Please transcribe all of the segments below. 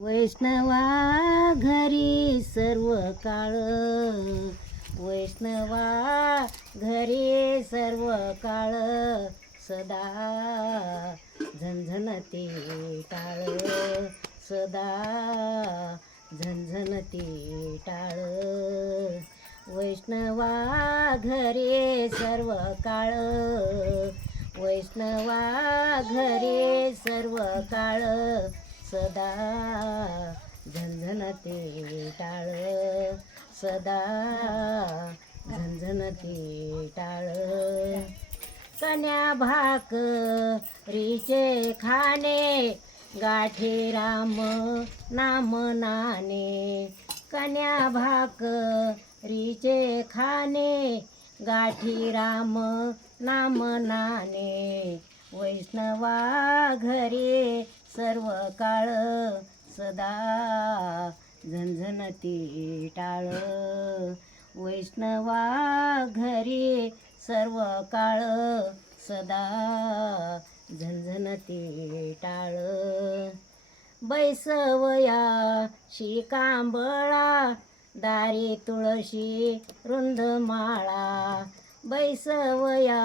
वैष्णवा घरी सर्व काळ, वैष्णवा घरी सर्व काळ, सदा झणझणते टाळ, सदा झणझणते टाळ. वैष्णवा घरी सर्व काळ, वैष्णवा घरी सर्व काळ, सदा झणझणते टाळ, सदा झणझणते टाळ. कन्या भाकरीचे खाणे, गाठी राम नाम नाणे. कन्या भाकरीचे खाणे, गाठी राम नाम नाणे. वैष्णवा घरी सर्व काळ, सदा झणझणते टाळ. वैष्णवा घरी सर्व काळ, सदा झणझणते टाळ. बैसवया शिकांबळा, दारी तुळशी रुंद माळा. बैसवया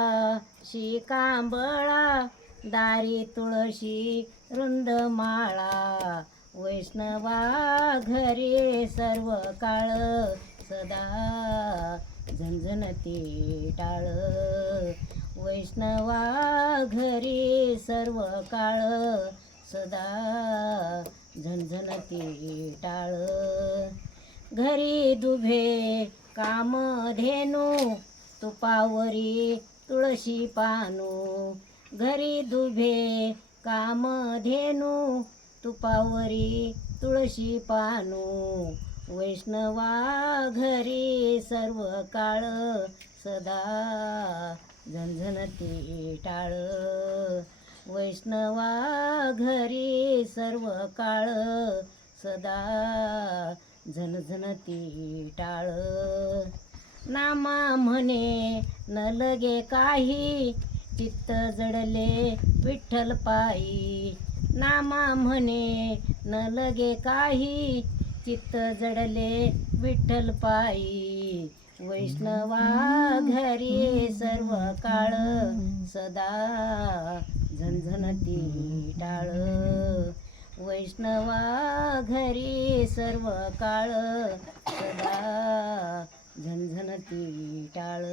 शिकांबळा, दारी तुळशी रुंद माळा. वैष्णवा घरी सर्व काळ, सदा झणझणते टाळ. वैष्णवा घरी सर्व काळ, सदा झणझणते टाळ. घरी दुभे कामधेनू, तुपावरी तुळशी पानू. घरी दुभे कामधेनू, तुपावरी तुळशी पानू. वैष्णवा घरी सर्व काळ, सदा झणझणते टाळ. वैष्णवा घरी सर्व काळ, सदा झणझणते टाळ. नामा म्हणे न लगे काही, चित्त जडले विठ्ठल पायी. नामा म्हणे न लगे काही, चित्त जडले विठ्ठल पायी. वैष्णवा घरी सर्व काळ, सदा झणझणते टाळ. वैष्णवा घरी सर्व काळ, सदा झणझणते टाळ.